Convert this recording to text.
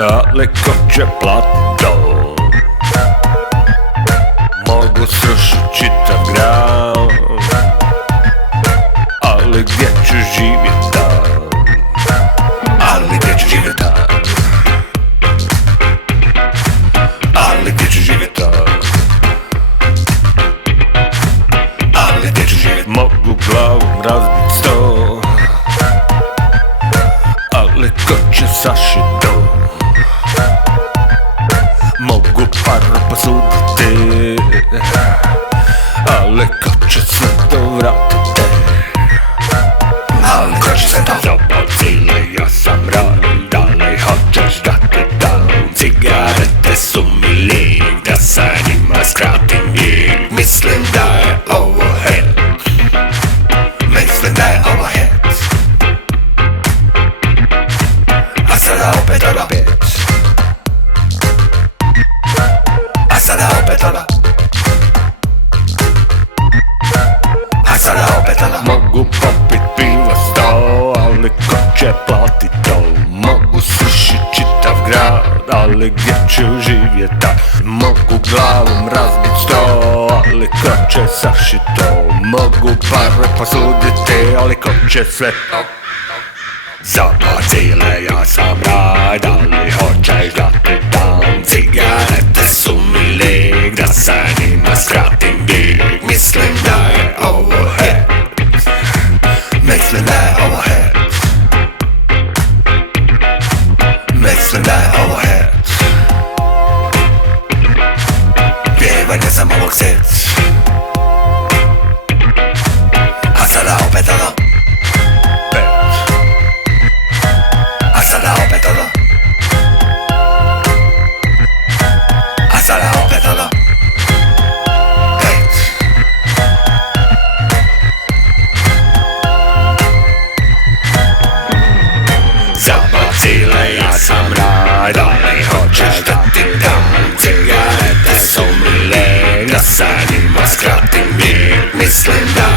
ali ko će platit to? Mogu srušit čitav grad, ali gdje ću živjet tam? Ali gdje ću živjet tam? Ali gdje ću živjet tam? Ali gdje ću živjet? Mogu glavom razbit sto, ali ko će sašit to? Mogu par posuditi, ali ko će sve to vratiti? Ali ko će sve to? Zabacili, ja sam rad, da li hoćeš da ti dam? Cigarete su mi lijek, da sa njima skratim vijek. Mislim da je ovo hit, mislim da je ovo hit, a sada opet opet. A sada opet ona. A sada opet ona. Mogu popit piva 100, ali ko će platit to? Mogu srušit čitav grad, ali gdje ću živjet tam? Mogu glavom razbit 100, ali ko će sašit to? Mogu pare posuditi, ali ko će sve to? Zabacile, ja sam raj, da li hoćeš da ti dam? Cigarete su mi lijek, da sa njima skratim vijek. Mislim da je ovo hit, mislim da je ovo hit, mislim da je ovo hit. Pjevanje sam ovog sit, a sada opet ono. A sada opet ono. A sada opet ono. Hejt. Zabacile, ja sam raj, da li hoćeš da ti dam? Cigarete su mi lijek, da sa njima skratim vijek. Mislim da